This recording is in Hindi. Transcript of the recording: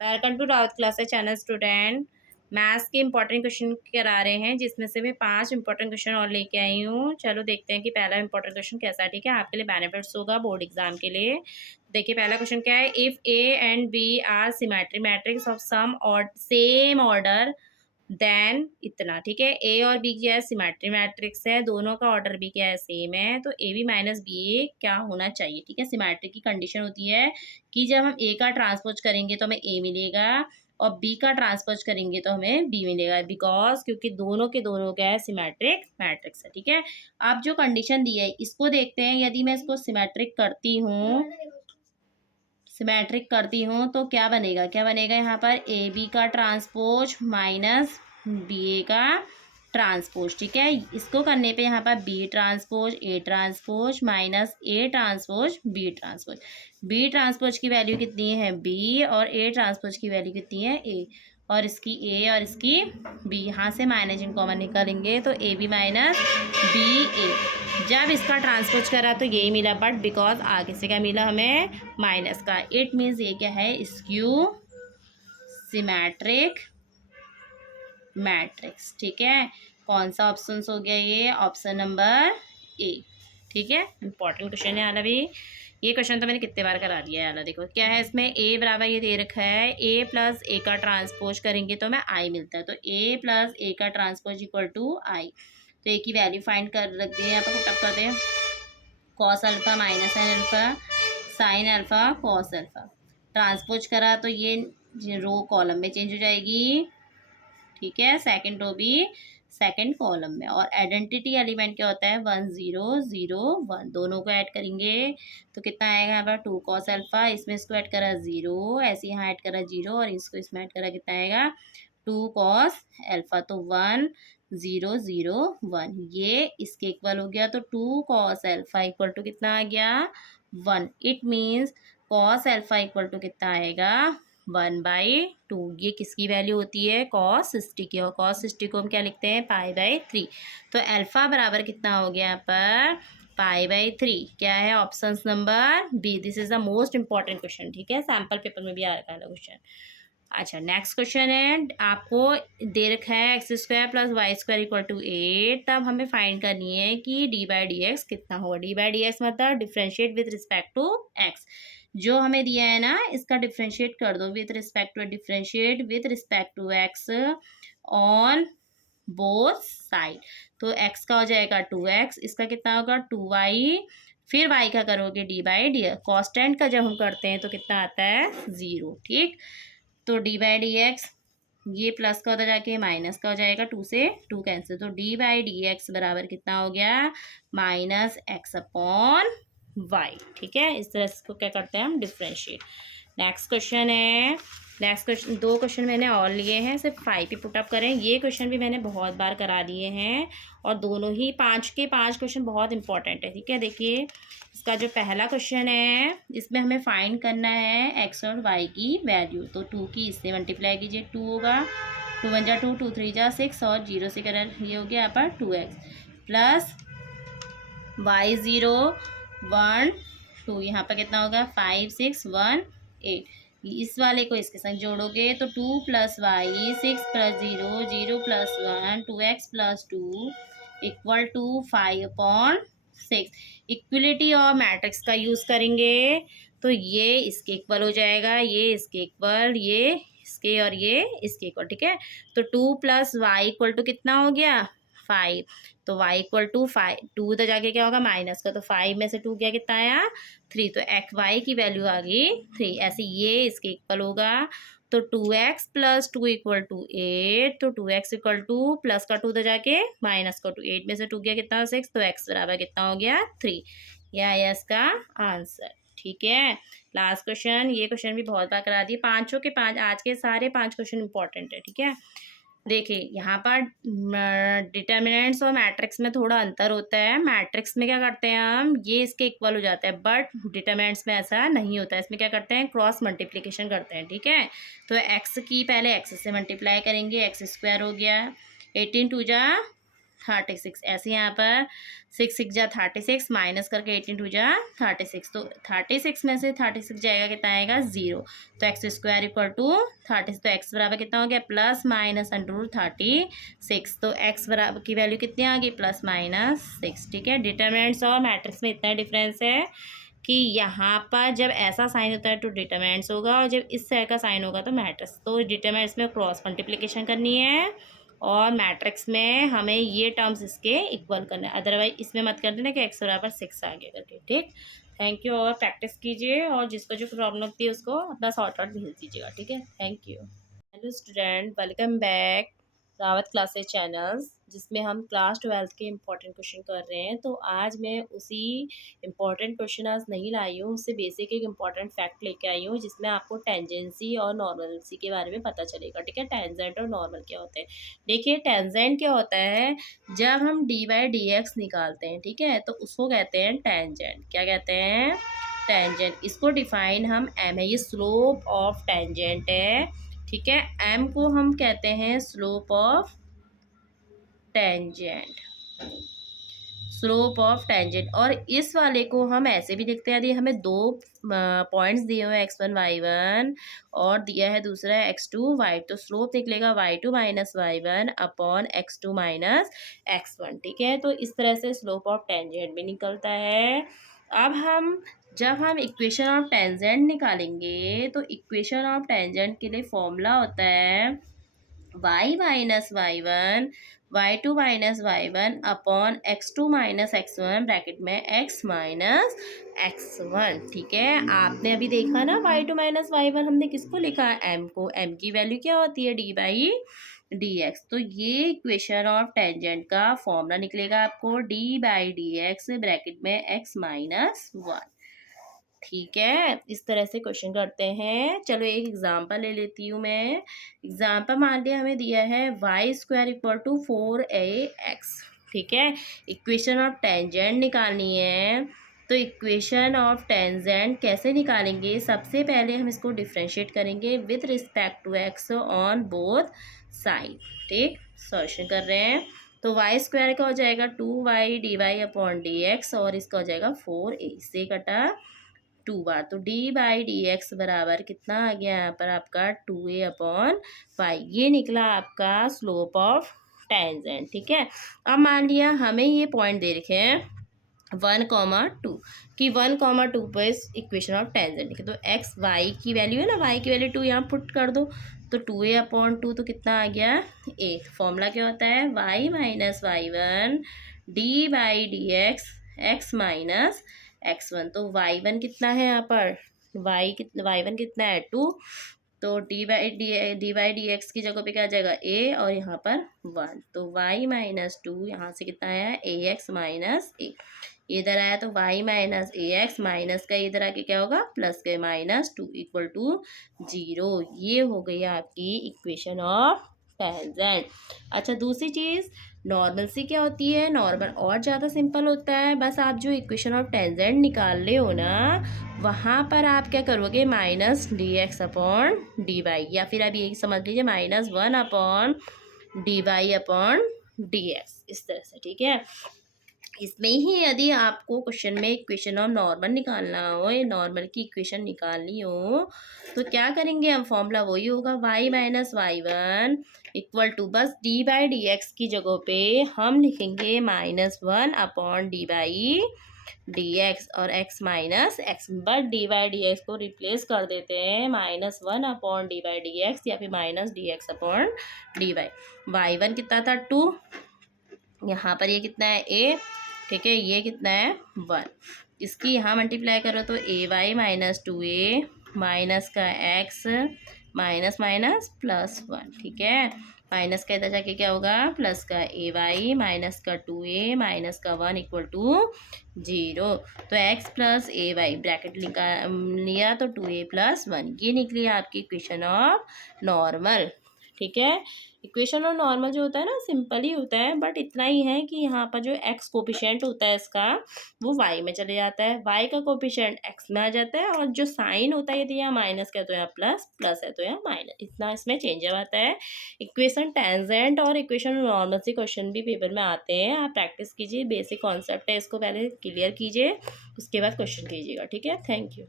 Welcome to Raut classes channel student. Maths के इंपॉर्टेंट क्वेश्चन करा रहे हैं, जिसमें से मैं 5 इंपॉर्टेंट क्वेश्चन और लेके आई हूँ। चलो देखते हैं कि पहला इंपॉर्टेंट क्वेश्चन कैसा है। ठीक है, आपके लिए बेनिफिट्स होगा बोर्ड एग्जाम के लिए। देखिए पहला क्वेश्चन क्या है। If A and B are symmetric matrix of some और सेम ऑर्डर देन इतना। ठीक है, ए और बी क्या है, सिमेट्री मैट्रिक्स है, दोनों का ऑर्डर भी क्या है, सेम है, तो ए बी माइनस बी ए क्या होना चाहिए। ठीक है, सिमेट्री की कंडीशन होती है कि जब हम ए का ट्रांसपोज करेंगे तो हमें ए मिलेगा और बी का ट्रांसपोज करेंगे तो हमें बी मिलेगा, बिकॉज क्योंकि दोनों के दोनों क्या है, सिमेट्रिक मैट्रिक्स है। ठीक है, अब जो कंडीशन दी है इसको देखते हैं। यदि मैं इसको सिमेट्रिक करती हूँ तो क्या बनेगा, यहाँ पर ए बी का ट्रांसपोज माइनस बी ए का ट्रांसपोज। ठीक है, इसको करने पे यहाँ पर B transpose A transpose minus A transpose B transpose की वैल्यू कितनी है बी, और ए ट्रांसपोज की वैल्यू कितनी है ए, और इसकी ए और इसकी बी, यहाँ से माइनस इन कॉमन निकालेंगे तो ए बी माइनस बी ए। जब इसका ट्रांसपोज करा तो यही मिला, बट बिकॉज आगे से क्या मिला हमें, माइनस का। इट मीन्स ये क्या है, स्क्यू सिमेट्रिक मैट्रिक्स। ठीक है, कौन सा ऑप्शन हो गया ये, ऑप्शन नंबर ए। ठीक है, इंपॉर्टेंट क्वेश्चन है। आला भी ये क्वेश्चन तो मैंने कितने बार करा दिया है। आला देखो क्या है इसमें, ए बराबर ये दे रखा है, ए प्लस ए का ट्रांसपोज करेंगे तो हमें आई मिलता है, तो ए प्लस ए का ट्रांसपोज इक्वल टू आई। तो ए की वैल्यू फाइंड कर रख दी है, यहाँ पर पुटअप कर दें, cos alpha minus n alpha sine alpha cos alpha. Transpose करा तो ये रो कॉलम में चेंज हो जाएगी। ठीक है, सेकंड रो भी सेकंड कॉलम में। और आइडेंटिटी एलिमेंट क्या होता है, 1 0 0 1, दोनों को ऐड करेंगे तो कितना आएगा यहाँ पर 2 कॉस अल्फा, इसमें इसको ऐड करा 0, ऐसे यहाँ ऐड करा 0 और इसको इसमें ऐड करा कितना आएगा 2 कॉस अल्फा, तो 1 0 0 1, ये इसके इक्वल हो गया। तो 2 कॉस अल्फा इक्वल टू कितना आ गया 1। It means cos alpha equal to कितना आएगा 1/2। ये किसकी वैल्यू होती है, कॉस 60 की, और कॉस 60 को हम क्या लिखते हैं, पाई/3। तो अल्फा बराबर कितना हो गया यहाँ पर पाई/3। क्या है, option number B. This is the most important question. ठीक है, सैम्पल पेपर में भी आ रखा है क्वेश्चन। अच्छा, नेक्स्ट क्वेश्चन है, आपको दे रखा है x² + y² = 8। तब हमें फाइंड करनी है कि d/dx कितना होगा। d/dx मतलब differentiate with respect to x। जो हमें दिया है ना, इसका डिफ्रेंशिएट कर दो with respect to x on both side. तो x का हो जाएगा 2x, इसका कितना होगा 2y, फिर y का करोगे d/dx। कॉन्स्टेंट का जब हम करते हैं तो कितना आता है 0। ठीक, तो d/dx ये प्लस का होता जाके माइनस का हो जाएगा, 2 से 2 कैंसिल, तो d/dx बराबर कितना हो गया -x/y। ठीक है, इस तरह इसको क्या करते हैं हम, डिफ्रेंशिएट। नेक्स्ट क्वेश्चन है, नेक्स्ट क्वेश्चन 2 क्वेश्चन मैंने और लिए हैं, सिर्फ 5 ही पुटअप करें। ये क्वेश्चन भी मैंने बहुत बार करा दिए हैं और दोनों ही 5 के 5 क्वेश्चन बहुत इंपॉर्टेंट है। ठीक है, देखिए इसका जो पहला क्वेश्चन है, इसमें हमें फाइंड करना है x और y की वैल्यू। तो 2 की इससे मल्टीप्लाई कीजिए, 2 होगा, 2 1 जा 2, 2 3 जा 6, और 0 से करें ये हो गया यहाँ पर 2x प्लस y 0 1 2, यहाँ पर कितना होगा 5 6 1 8। इस वाले को इसके साथ जोड़ोगे तो 2 + y 6 + 0 0 + 1 2x + 2 = 5/6। इक्वलिटी और मैट्रिक्स का यूज़ करेंगे तो ये इसके इक्वल हो जाएगा, ये इसके इक्वल, ये इसके और ये इसके इक्वल। ठीक है, तो 2 + y = कितना हो गया 5, तो y = 5, 2 तो जाके क्या होगा माइनस का, तो 5 में से 2 गया कितना आया 3, तो y की वैल्यू आ गई 3। ऐसे ये इसके इक्वल होगा, तो 2x + 2 = 8, तो 2x = प्लस का 2 तो जाके माइनस का 2, 8 में से 2 गया कितना 6, तो x बराबर कितना हो गया 3। यह आया इसका आंसर। ठीक है, लास्ट क्वेश्चन, ये क्वेश्चन भी बहुत बार करा दिए, 5 के 5, आज के सारे 5 क्वेश्चन इंपॉर्टेंट है। ठीक है, देखिए यहाँ पर डिटर्मिनेंट्स और मैट्रिक्स में थोड़ा अंतर होता है। मैट्रिक्स में क्या करते हैं हम, ये इसके इक्वल हो जाता है, बट डिटर्मिनेंट्स में ऐसा नहीं होता है। इसमें क्या करते हैं, क्रॉस मल्टीप्लिकेशन करते हैं। ठीक है, तो x की पहले x से मल्टीप्लाई करेंगे, x² हो गया, 18 2 जा 36। ऐसे यहाँ पर 6 6 जा 36 माइनस करके 18 2 जा 36। तो 36 में से 36 जाएगा कितना आएगा 0। तो एक्स स्क्वायर इक्वल टू 36। तो एक्स बराबर कितना हो गया प्लस माइनस अंडर 36। तो एक्स बराबर की वैल्यू कितनी आ गई प्लस माइनस 6। ठीक है, डिटरमिनेंट्स और मैट्रिक्स में इतना डिफरेंस है कि यहाँ पर जब ऐसा साइन होता है तो डिटरमिनेंट्स होगा और जब इस साइड का साइन होगा तो मैट्रिक्स। तो डिटरमिनेंट्स में क्रॉस मल्टीप्लिकेशन करनी है और मैट्रिक्स में हमें ये टर्म्स इसके इक्वल करना है, अदरवाइज इसमें मत कर देना कि एक्स बराबर 6 आ गया करके। ठीक, थैंक यू। और प्रैक्टिस कीजिए और जिसको जो प्रॉब्लम लगती है उसको अपना सॉर्ट आउट भेज दीजिएगा। ठीक है, thank you. Hello student, welcome back Rawat classes channels, जिसमें हम क्लास 12 के इम्पॉर्टेंट क्वेश्चन कर रहे हैं। तो आज मैं उसी इम्पॉर्टेंट क्वेश्चन आज नहीं लाई हूँ, उससे बेसिक एक इम्पॉर्टेंट फैक्ट लेके आई हूँ जिसमें आपको टेंजेंसी और नॉर्मलसी के बारे में पता चलेगा। ठीक है, टेंजेंट और नॉर्मल क्या होते हैं। देखिए, टेंजेंट क्या होता है, जब हम डी बाई डी एक्स निकालते हैं, ठीक है, तो उसको कहते हैं टेंजेंट। क्या कहते हैं, टेंजेंट। इसको डिफाइन हम एम है, ये स्लोप ऑफ टेंजेंट है। ठीक है, एम को हम कहते हैं slope of tangent, slope of tangent. और इस वाले को हम ऐसे भी लिखते हैं, यदि हमें दो पॉइंट्स दिए हुए हैं x1 y1 और दिया है दूसरा है x2 y, तो स्लोप निकलेगा y2 minus y1 upon x2 minus x1। ठीक है, तो इस तरह से स्लोप ऑफ टेंजेंट भी निकलता है। अब जब हम इक्वेशन ऑफ टेंजेंट निकालेंगे तो इक्वेशन ऑफ टेंजेंट के लिए फॉर्मूला होता है y minus y1 y2 minus y1 upon x2 minus x1 bracket में x माइनस x1। ठीक है, आपने अभी देखा ना y2 माइनस y1 हमने किसको लिखा, m को। m की वैल्यू क्या होती है d बाई डी एक्स। तो ये इक्वेशन ऑफ टेंजेंट का फॉर्मूला निकलेगा आपको d by d x bracket में x माइनस 1। ठीक है, इस तरह से क्वेश्चन करते हैं। चलो एक एग्जांपल ले लेती हूँ मैं। एग्जांपल मान लिया हमें दिया है Y square equal to 4ax। ठीक है, इक्वेशन ऑफ टेंजेंट निकालनी है। तो इक्वेशन ऑफ टेंजेंट कैसे निकालेंगे, सबसे पहले हम इसको डिफ्रेंशिएट करेंगे with respect to x on both side. ठीक, सॉल्यूशन कर रहे हैं। तो वाई स्क्वायर का हो जाएगा 2y d y upon d x और इसका हो जाएगा 4a, से कटा 2 बार। तो d बाई डी एक्स बराबर कितना आ गया यहाँ पर आपका 2a अपॉन वाई। ये निकला आपका स्लोप ऑफ टेंजेंट। ठीक है, अब मान लिया हमें ये पॉइंट दे रखे हैं 1,2 कि 1,2 पर इक्वेशन ऑफ टेंजेंट लिखे। तो एक्स वाई की वैल्यू है ना, वाई की वैल्यू 2 यहाँ पुट कर दो। तो 2a अपॉन 2 तो कितना आ गया 1। फॉर्मूला क्या होता है y minus y1 D by d x minus x1। तो y1 कितना है यहाँ पर, y1 कितना है 2। तो डी बाई डी एक्स की जगह पे क्या आ जाएगा a और यहाँ पर 1। तो y माइनस 2 यहाँ से कितना आया a x माइनस a। इधर आया तो y माइनस ए एक्स माइनस का इधर आके क्या होगा प्लस के माइनस 2 इक्वल टू 0। ये हो गई आपकी इक्वेशन ऑफ टेंजेंट। अच्छा, दूसरी चीज़ नॉर्मल सी क्या होती है, नॉर्मल और ज़्यादा सिंपल होता है। बस आप जो इक्वेशन ऑफ टेंजेंट निकाल रहे हो ना, वहाँ पर आप क्या करोगे minus d x upon d y, या फिर आप यही समझ लीजिए -1 upon d y upon d x, इस तरह से। ठीक है, इसमें ही यदि आपको क्वेश्चन में इक्वेशन ऑफ नॉर्मल निकालना हो, या नॉर्मल की इक्वेशन निकालनी हो, तो क्या करेंगे हम, फॉर्मूला वही होगा y minus y1 equal to बस d बाई डी एक्स की जगह पे हम लिखेंगे -1 upon d by d x और x minus x. But d by d x को रिप्लेस कर देते हैं -1 upon d by d x या फिर minus d x upon d y. y1 कितना था 2, यहाँ पर ये कितना है a। ठीक है, ये कितना है 1। इसकी यहाँ मल्टीप्लाई करो तो ए वाई माइनस 2a माइनस का x माइनस माइनस प्लस 1। ठीक है, माइनस का इधर जाके क्या होगा प्लस का ए वाई माइनस का 2a माइनस का 1 इक्वल टू 0। तो x प्लस ए वाई ब्रैकेट लिया तो 2a प्लस 1। ये निकली आपकी इक्वेशन ऑफ नॉर्मल। ठीक है। इक्वेशन और नॉर्मल जो होता है ना सिंपल ही होता है, बट इतना ही है कि यहाँ पर जो एक्स कोफिशिएंट होता है इसका वो वाई में चले जाता है, वाई का कोफिशिएंट एक्स में आ जाता है, और जो साइन होता है यदि यहाँ माइनस का तो यहाँ प्लस, प्लस है तो यहाँ माइनस, इतना इसमें चेंज आता है। इक्वेशन टेंजेंट और इक्वेशन नॉर्मल से क्वेश्चन भी पेपर में आते हैं, आप प्रैक्टिस कीजिए, बेसिक कॉन्सेप्ट है इसको पहले क्लियर कीजिए, उसके बाद क्वेश्चन कीजिएगा। ठीक है, थैंक यू।